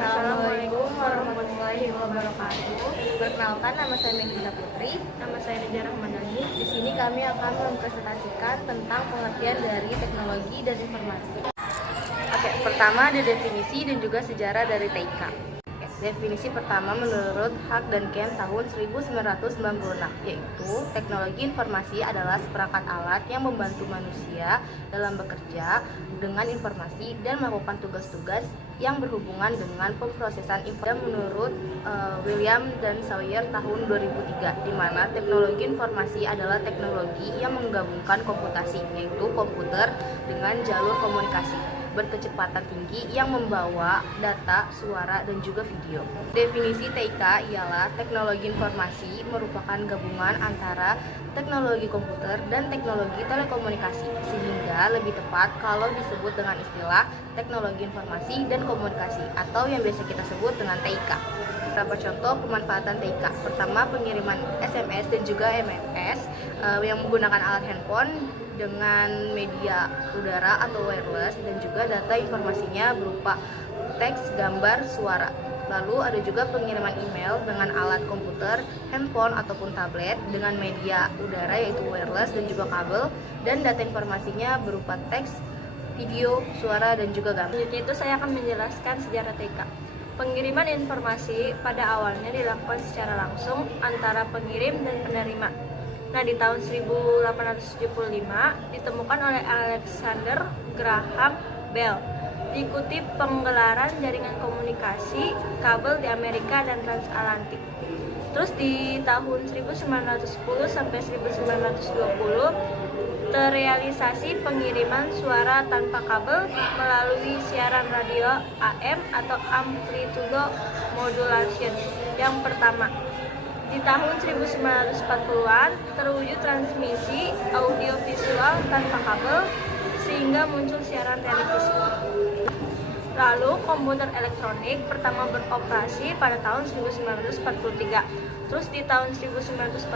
Assalamualaikum warahmatullahi wabarakatuh. Perkenalkan, nama saya Megita Putri. Nama saya Nida Rahmadani. Di sini kami akan mempresentasikan tentang pengertian dari teknologi dan informasi. Oke, pertama ada definisi dan juga sejarah dari TIK. Definisi pertama menurut Hak dan Ken tahun 1996, yaitu teknologi informasi adalah seperangkat alat yang membantu manusia dalam bekerja dengan informasi dan melakukan tugas-tugas yang berhubungan dengan pemrosesan informasi. Menurut William dan Sawyer tahun 2003, di mana teknologi informasi adalah teknologi yang menggabungkan komputasi, yaitu komputer dengan jalur komunikasi berkecepatan tinggi yang membawa data, suara, dan juga video. Definisi TIK ialah teknologi informasi merupakan gabungan antara teknologi komputer dan teknologi telekomunikasi, sehingga lebih tepat kalau disebut dengan istilah teknologi informasi dan komunikasi atau yang biasa kita sebut dengan TIK. Beberapa contoh pemanfaatan TIK. Pertama, pengiriman SMS dan juga MMS yang menggunakan alat handphone dengan media udara atau wireless, dan juga data informasinya berupa teks, gambar, suara. Lalu ada juga pengiriman email dengan alat komputer, handphone ataupun tablet dengan media udara yaitu wireless dan juga kabel, dan data informasinya berupa teks, video, suara, dan juga gambar. Selanjutnya itu saya akan menjelaskan sejarah TIK. Pengiriman informasi pada awalnya dilakukan secara langsung antara pengirim dan penerima. Nah, di tahun 1875 ditemukan oleh Alexander Graham Bell. Diikuti penggelaran jaringan komunikasi kabel di Amerika dan transatlantik. Terus di tahun 1910 sampai 1920 terrealisasi pengiriman suara tanpa kabel melalui siaran radio AM atau amplitude modulation yang pertama. Di tahun 1940-an terwujud transmisi audiovisual tanpa kabel sehingga muncul siaran televisi. Lalu komputer elektronik pertama beroperasi pada tahun 1943. Terus di tahun 1947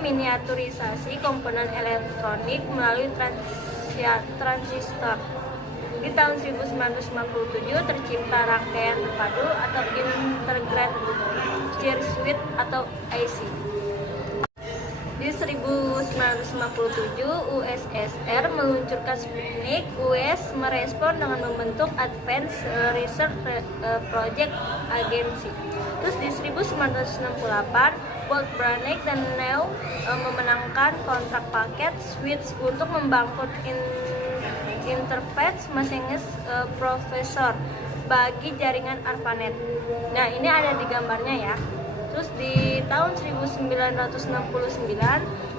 miniaturisasi komponen elektronik melalui transistor. Di tahun 1957 tercipta rangkaian terpadu atau Integrated Circuit atau IC. Di 1957 USSR meluncurkan Sputnik. US merespon dengan membentuk Advanced Research Project Agency. Terus di 1968 Bolt Branch dan Neu memenangkan kontrak paket switch untuk membangun interface masinus profesor bagi jaringan ARPANET. Nah, ini ada di gambarnya ya. Terus di tahun 1969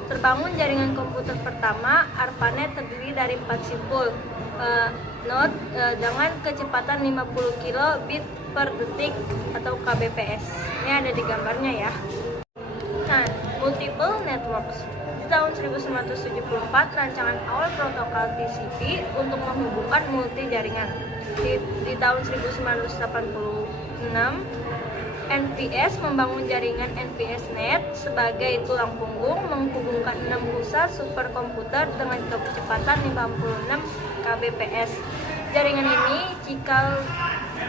terbangun jaringan komputer pertama ARPANET, terdiri dari 4 simpul node dengan kecepatan 50 kilobit per detik atau kbps. Ini ada di gambarnya ya. Nah, multiple networks. Di tahun 1974 rancangan awal protokol TCP untuk menghubungkan multi jaringan. Di tahun 1986 NVS membangun jaringan NVSnet sebagai tulang punggung menghubungkan 6 pusat superkomputer dengan kecepatan 56 kbps. Jaringan ini cikal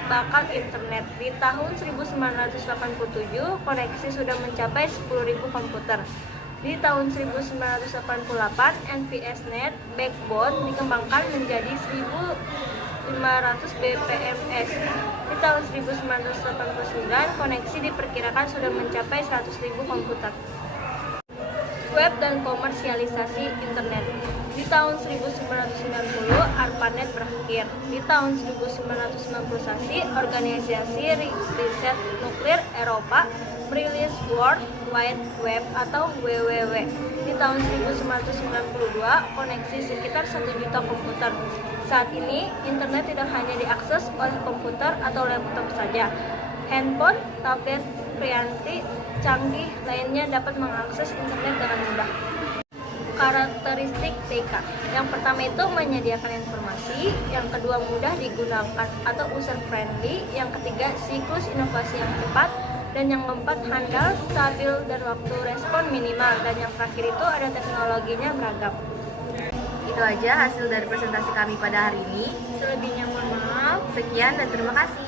bakal internet. Di tahun 1987 koneksi sudah mencapai 10.000 komputer. Di tahun 1988 NVSnet backbone dikembangkan menjadi 1.500 bpms. Di tahun 1989 koneksi diperkirakan sudah mencapai 100.000 komputer. Web dan komersialisasi internet. Di tahun 1990 ARPANET berakhir. Di tahun 1991 Organisasi Riset Nuklir Eropa merilis World Wide Web atau WWW. Di tahun 1992 koneksi sekitar 1 juta komputer. Saat ini internet tidak hanya diakses oleh komputer atau laptop saja. Handphone, tablet, prianti canggih lainnya dapat mengakses internet dengan mudah. Karakteristik TIK. Yang pertama itu menyediakan informasi, yang kedua mudah digunakan atau user friendly, yang ketiga siklus inovasi yang cepat, dan yang keempat handal, stabil, dan waktu respon minimal, dan yang terakhir itu ada teknologinya beragam. Itu aja hasil dari presentasi kami pada hari ini. Selebihnya mohon maaf. Sekian dan terima kasih.